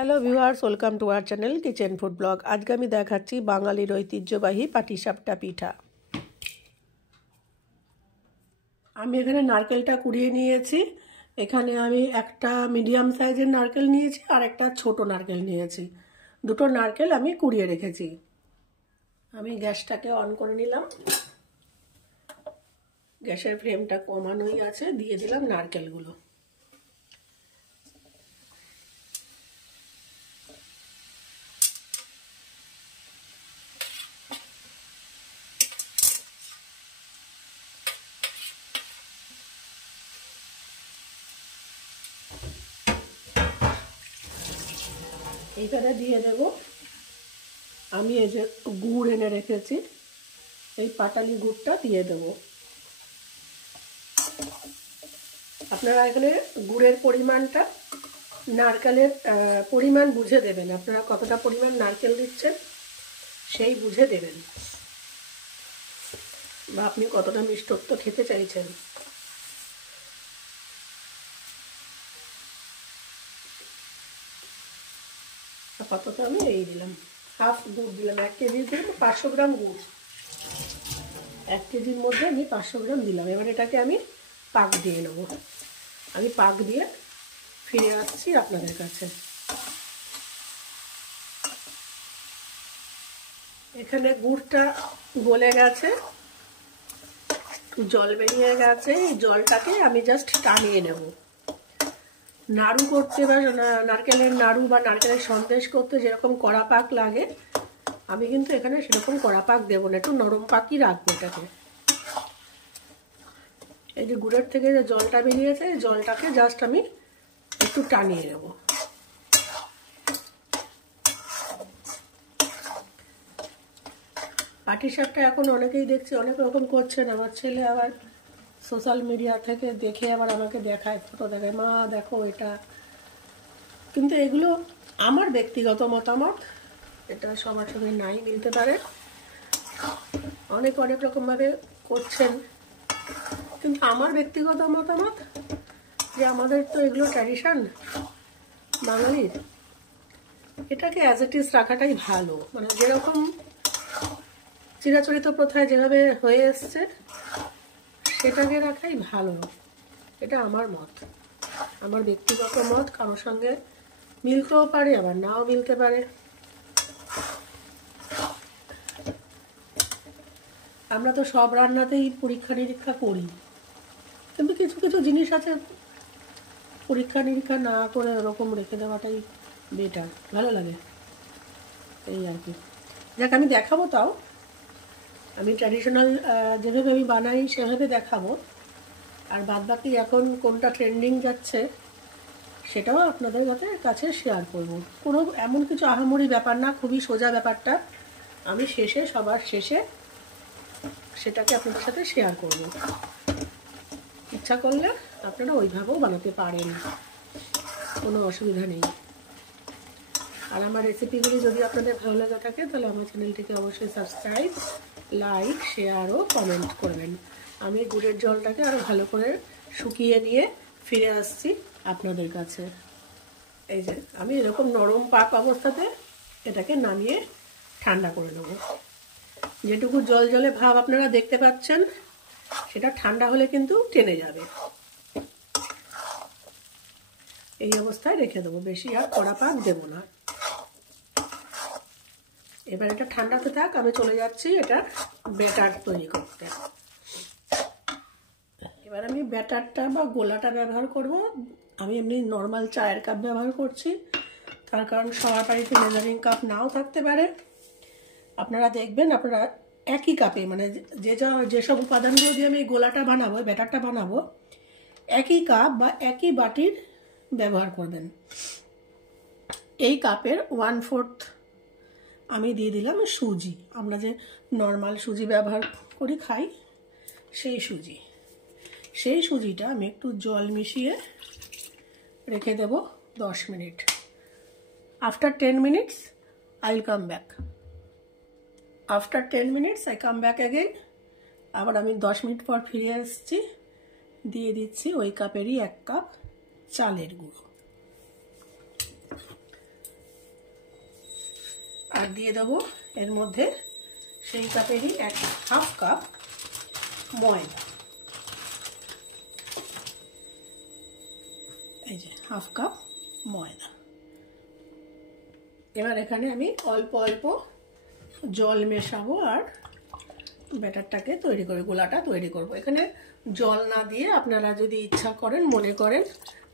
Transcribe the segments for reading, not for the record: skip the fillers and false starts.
Hello viewers, welcome to our channel kitchen food blog. আজকে আমি দেখাচ্ছি বাঙালির ঐতিহ্যবাহী পাটিসাপটা পিঠা। আমি এখানে নারকেলটা কুড়িয়ে নিয়েছি। এখানে আমি একটা মিডিয়াম সাইজের নারকেল নিয়েছি আর একটা ছোট নারকেল নিয়েছি। দুটো নারকেল আমি কুড়িয়ে রেখেছি। আমি গ্যাসটাকে অন করে নিলাম। গ্যাসের ফ্লেমটা কমানোই আছে। দিয়ে দিলাম নারকেলগুলো। এইখানে দিয়ে দেব আমি এই যে গুড় এনে রেখেছি, এই পাটালি গুড়টা দিয়ে দেব। আপনারা এখানে গুড়ের পরিমাণটা নারকেলের পরিমাণ বুঝে দেবেন। আপনারা কতটা পরিমাণ নারকেল দিচ্ছেন সেই বুঝে দেবেন, বা আপনি কতটা মিষ্টত্ব খেতে চাইছেন। আপাতত আমি এই দিলাম, হাফ গুড় দিলাম। 1 কেজি দিলাম 500 গ্রাম গুড়। 1 কেজির মধ্যে আমি 500 গ্রাম দিলাম। এবার এটাকে আমি পাক দিয়ে নেব। আমি পাক দিয়ে ফিরে আসছি আপনাদের কাছে। এখানে গুড়টা গলে গেছে, জল বেরিয়ে গেছে। এই জলটাকে আমি জাস্ট টানিয়ে নেব। নাড়ু করতে বা নারকেলের নাড়ু বা নারকেলের সন্দেশ করতে যেরকম কড়া পাক লাগে, আমি কিন্তু এখানে সেরকম কড়া পাক দেবো না, একটু নরম পাকই রাখবো এটাকে। এই যে গুড়ের থেকে যে জলটা বেরিয়েছে, জলটাকে জাস্ট আমি একটু টানিয়ে নেব। পাটিসাপটা এখন অনেকেই দেখছি অনেক রকম করছেন। আমার ছেলে আবার সোশ্যাল মিডিয়া থেকে দেখে আবার আমাকে দেখায়, ফটো দেখায়, মা দেখো এটা। কিন্তু এগুলো আমার ব্যক্তিগত মতামত, এটা সবার সঙ্গে নাই মিলতে পারে। অনেক রকমভাবে করছেন, কিন্তু আমার ব্যক্তিগত মতামত যে আমাদের তো এগুলো ট্র্যাডিশন বাঙালির, এটাকে অ্যাজ ইট ইজ রাখাটাই ভালো। মানে যেরকম চিরাচরিত প্রথায় যেভাবে হয়ে এসছে সেটাকে রাখাই ভালো। এটা আমার মত, আমার ব্যক্তিগত মত। কারোর সঙ্গে মিলতেও পারে, আবার নাও মিলতে পারে। আমরা তো সব রান্নাতেই পরীক্ষা নিরীক্ষা করি, কিন্তু কিছু কিছু জিনিস আছে পরীক্ষা নিরীক্ষা না করে ওরকম রেখে দেওয়াটাই বেটার, ভালো লাগে। এই আর কি। যাক, আমি দেখাবো, তাও আমি ট্র্যাডিশনাল যেভাবে আমি বানাই সেভাবে দেখাবো। আর বাদবাকি এখন কোনটা ট্রেন্ডিং যাচ্ছে সেটাও আপনাদের কাছে শেয়ার করব। কোনো এমন কিছু আহামরি ব্যাপার না, খুবই সোজা ব্যাপারটা। আমি সবার শেষে সেটাকে আপনাদের সাথে শেয়ার করব। ইচ্ছা করলে আপনারা ওইভাবেও বানাতে পারেন, কোনো অসুবিধা নেই। আর আমার রেসিপিগুলি যদি আপনাদের ভালো লাগে থাকে তাহলে আমার চ্যানেলটিকে অবশ্যই সাবস্ক্রাইব, লাইক, শেয়ার ও কমেন্ট করবেন। আমি গুড়ের জলটাকে আরও ভালো করে শুকিয়ে নিয়ে ফিরে আসছি আপনাদের কাছে। এই যে আমি এরকম নরম পাক অবস্থাতে এটাকে নামিয়ে ঠান্ডা করে নেব। যেটুকু জল জলে ভাব আপনারা দেখতে পাচ্ছেন সেটা ঠান্ডা হলে কিন্তু টেনে যাবে। এই অবস্থায় রেখে দেবো, বেশি আর কড়া পাক দেবো না। এবার এটা ঠান্ডাতে থাক, আমি চলে যাচ্ছি এটা ব্যাটার তৈরি করতে। এবার আমি ব্যাটারটা বা গোলাটা ব্যবহার করব। আমি এমনি নর্মাল চায়ের কাপ ব্যবহার করছি, তার কারণ সবার বাড়িতে মেজারিং কাপ নাও থাকতে পারে। আপনারা দেখবেন আপনারা একই কাপে, মানে যেসব উপাদানগুলো দিয়ে আমি এই গোলাটা বানাবো, ব্যাটারটা বানাবো, একই কাপ বা একই বাটির ব্যবহার করবেন। এই কাপের 1/4 আমি দিয়ে দিলাম সুজি। আমরা যে নর্মাল সুজি ব্যবহার করি খাই, সেই সুজিটা আমি একটু জল মিশিয়ে রেখে দেব 10 minute. After 10 minutes I will come back. After 10 minutes I come back again. আবার আমি 10 মিনিট পর ফিরে আসছি। দিয়ে দিচ্ছি ওই কাপেরই 1 কাপ চালের গুঁড়ো। আর দিয়ে দেবো এর মধ্যে সেই কাপেরই হাফ কাপ ময়দা। এই যে হাফ কাপ ময়দা। এবার এখানে আমি অল্প অল্প জল মেশাবো আর ব্যাটারটাকে তৈরি করে গোলাটা তৈরি করব। এখানে জল না দিয়ে আপনারা যদি ইচ্ছা করেন মনে করেন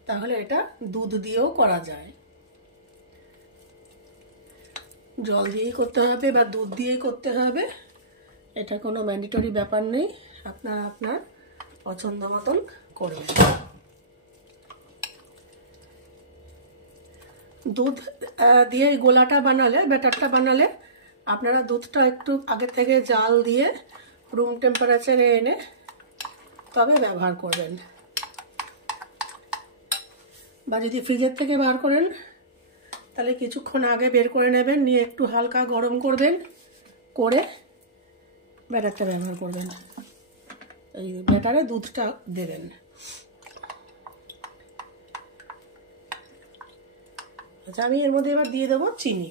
তাহলে এটা দুধ দিয়েও করা যায়। জল দিয়েই করতে হবে বা দুধ দিয়েই করতে হবে, এটা কোনো ম্যান্ডেটরি ব্যাপার নেই, আপনারা আপনার পছন্দ মতন করবেন। দুধ দিয়ে গোলাটা বানালে ব্যাটারটা বানালে আপনারা দুধটা একটু আগে থেকে জাল দিয়ে রুম টেম্পারেচারে এনে তবে ব্যবহার করবেন, বা যদি ফ্রিজের থেকে বার করেন তাহলে কিছুক্ষণ আগে বের করে নেবেন, নিয়ে একটু হালকা গরম করবেন, করে ব্যাটারটা ব্যবহার করবেন। এই ব্যাটারে দুধটা দেবেন। আচ্ছা, আমি এর মধ্যে এবার দিয়ে দেবো চিনি।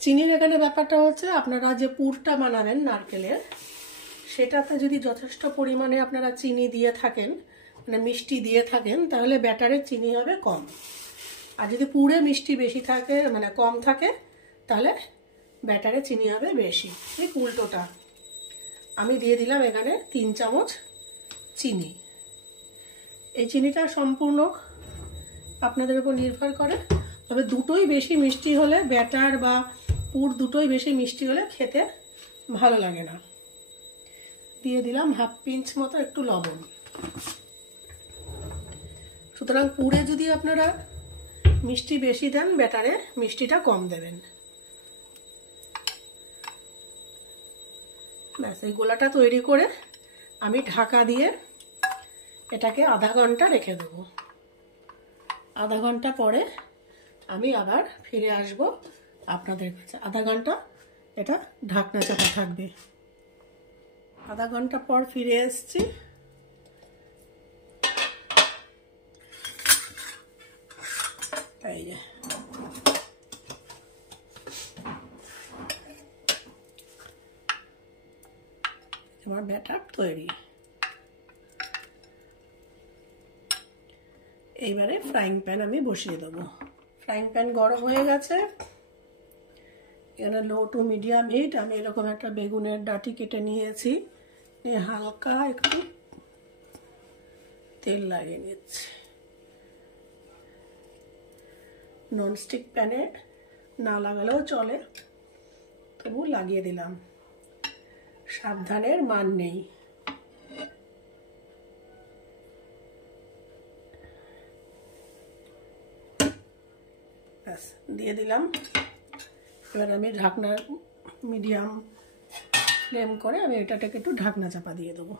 চিনির এখানে ব্যাপারটা হচ্ছে আপনারা যে পুরটা বানাবেন নারকেলের, সেটাতে যদি যথেষ্ট পরিমাণে আপনারা চিনি দিয়ে থাকেন, মানে মিষ্টি দিয়ে থাকেন, তাহলে ব্যাটারে চিনি হবে কম। আর যদি পুরে মিষ্টি বেশি থাকে মানে কম থাকে তাহলে ব্যাটারে চিনি হবে বেশি। ঠিক উল্টোটা। আমি দিয়ে দিলাম এখানে 3 চামচ চিনি। এই চিনিটা সম্পূর্ণ আপনাদের উপর নির্ভর করে, তবে দুটোই বেশি মিষ্টি হলে, ব্যাটার বা পুর দুটোই বেশি মিষ্টি হলে খেতে ভালো লাগে না। দিয়ে দিলাম হাফ পিঞ্চ মতো একটু লবণ। সুতরাং পুরে যদি আপনারা মিষ্টি বেশি দেন, ব্যাটারে মিষ্টিটা কম দেবেন। ব্যাস, এই গোলাটা তৈরি করে আমি ঢাকা দিয়ে এটাকে আধা ঘন্টা রেখে দেবো। আধা ঘন্টা পরে আমি আবার ফিরে আসব আপনাদের কাছে। আধা ঘন্টা এটা ঢাকনা চাপা থাকবে। আধা ঘন্টা পর ফিরে এসেছি। এই যে আমার ব্যাটার তৈরি। এইবারে ফ্রাইং প্যান আমি বসিয়ে দেবো। ফ্রাইং প্যান গরম হয়ে গেছে। এখানে লো টু মিডিয়াম হিট আমি এরকম একটা বেগুনের ডাঁটি কেটে নিয়েছি, নিয়ে হালকা একটু তেল লাগিয়ে নিচ্ছি। ননস্টিক প্যানে না লাগালেও চলে, তবু লাগিয়ে দিলাম, সাবধানের মান নেই। ব্যাস, দিয়ে দিলাম। এবার আমি ঢাকনা মিডিয়াম ফ্লেম করে আমি এটাকে একটু ঢাকনা চাপা দিয়ে দেবো।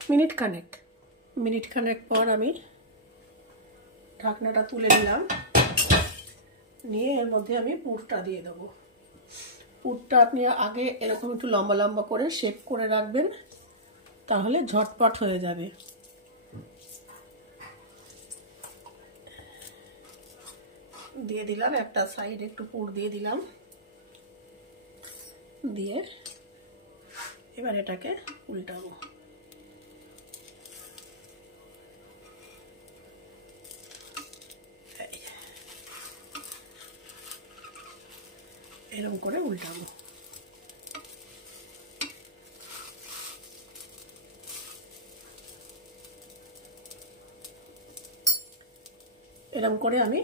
মিনিট খানেক পর আমি ঢাকনাটা তুলে নিলাম, নিয়ে এর মধ্যে আমি পুরটা দিয়ে দেবো। পুরটা আপনি আগে এরকম একটু লম্বা লম্বা করে শেপ করে রাখবেন, তাহলে ঝটপট হয়ে যাবে। দিয়ে দিলাম একটা সাইড একটু পুর দিয়ে দিলাম, দিয়ে এবার এটাকে উল্টাবো। এরকম করে উল্টাবো। এরকম করে আমি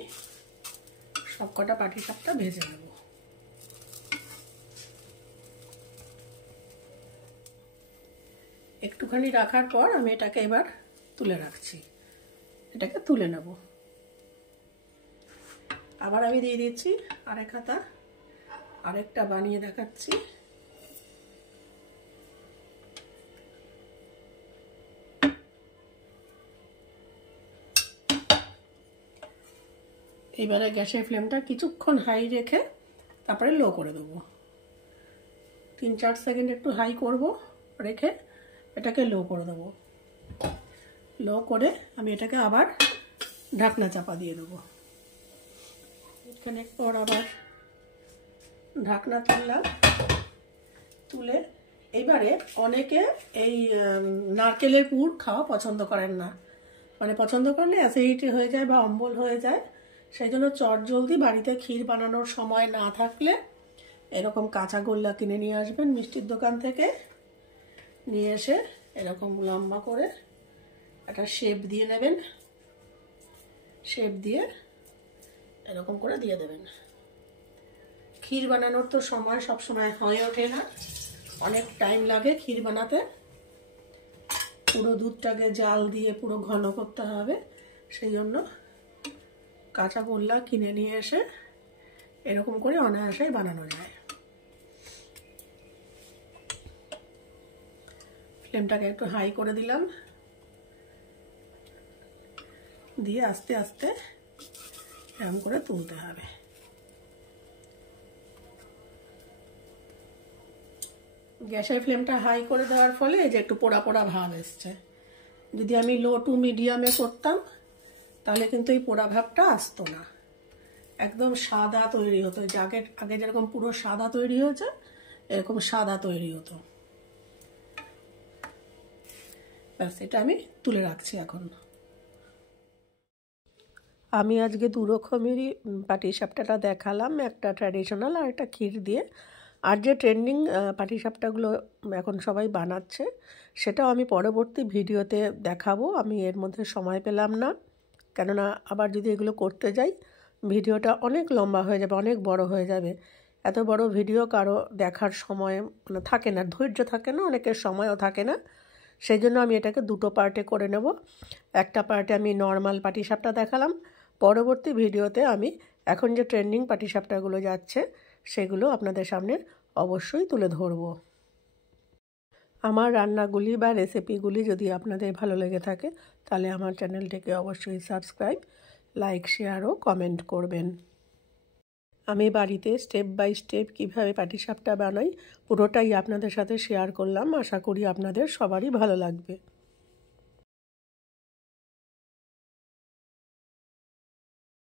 সবকটা পাটিসাপটা ভেজে নেব। একটুখানি রাখার পর আমি এটাকে এবার তুলে রাখছি। এটাকে তুলে নেব। আবার আমি দিয়ে দিচ্ছি আরেক হাতা, আরেকটা বানিয়ে দেখাচ্ছি। এবারে গ্যাসের ফ্লেমটা কিছুক্ষণ হাই রেখে তারপরে লো করে দেবো। 3-4 সেকেন্ড একটু হাই করব, রেখে এটাকে লো করে দেবো। লো করে আমি এটাকে আবার ঢাকনা চাপা দিয়ে দেবো। খানিক পর আবার ঢাকনা তুললাম, তুলে এইবারে অনেকে এই নারকেলের পুর খাওয়া পছন্দ করেন না, মানে পছন্দ করলে অ্যাসিডিটি হয়ে যায় বা অম্বল হয়ে যায়। সেই জন্য চটজলদি বাড়িতে ক্ষীর বানানোর সময় না থাকলে এরকম কাঁচা গোল্লা কিনে নিয়ে আসবেন মিষ্টির দোকান থেকে, নিয়ে এসে এরকম লম্বা করে একটা শেপ দিয়ে নেবেন, শেপ দিয়ে এরকম করে দিয়ে দেবেন। ক্ষীর বানানোর তো সময় সব সময় হয়ে ওঠে না, অনেক টাইম লাগে ক্ষীর বানাতে, পুরো দুধটাকে জাল দিয়ে পুরো ঘন করতে হবে। সেই জন্য কাঁচা গোল্লা কিনে নিয়ে এসে এরকম করে অনায়াসেই বানানো যায়। ফ্লেমটাকে একটু হাই করে দিলাম, দিয়ে আস্তে আস্তে এরকম করে তুলতে হবে। গ্যাসের ফ্লেমটা হাই করে দেওয়ার ফলে এই যে একটু পোড়া পোড়া ভাব এসছে। যদি আমি লো টু মিডিয়ামে করতাম তাহলে কিন্তু এই পোড়া ভাবটা আসতো না, একদম সাদা তৈরি হতো। যে আগে যেরকম পুরো সাদা তৈরি হয়েছে এরকম সাদা তৈরি হতো। ব্যাস, এটা আমি তুলে রাখছি এখন। আমি আজকে দু রকমেরই পাটিসাপটাটা দেখালাম, একটা ট্র্যাডিশনাল আর একটা ক্ষীর দিয়ে। আর যে ট্রেন্ডিং পাটিসাপটাগুলো এখন সবাই বানাচ্ছে সেটাও আমি পরবর্তী ভিডিওতে দেখাবো। আমি এর মধ্যে সময় পেলাম না, কেননা আবার যদি এগুলো করতে যাই ভিডিওটা অনেক লম্বা হয়ে যাবে, অনেক বড় হয়ে যাবে। এত বড় ভিডিও কারো দেখার সময় থাকে না, ধৈর্য থাকে না, অনেকের সময়ও থাকে না। সেই জন্য আমি এটাকে দুটো পার্টে করে নেব। একটা পার্টে আমি নর্মাল পাটিসাপটা দেখালাম, পরবর্তী ভিডিওতে আমি এখন যে ট্রেন্ডিং পাটিসাপটাগুলো যাচ্ছে সেগুলো আপনাদের সামনে অবশ্যই তুলে ধরব। আমার রান্নাগুলি বা রেসিপিগুলি যদি আপনাদের ভালো লেগে থাকে তাহলে আমার চ্যানেলটিকে অবশ্যই সাবস্ক্রাইব, লাইক, শেয়ার ও কমেন্ট করবেন। আমি বাড়িতে স্টেপ বাই স্টেপ কীভাবে পাটিসাপটা বানাই পুরোটাই আপনাদের সাথে শেয়ার করলাম। আশা করি আপনাদের সবারই ভালো লাগবে।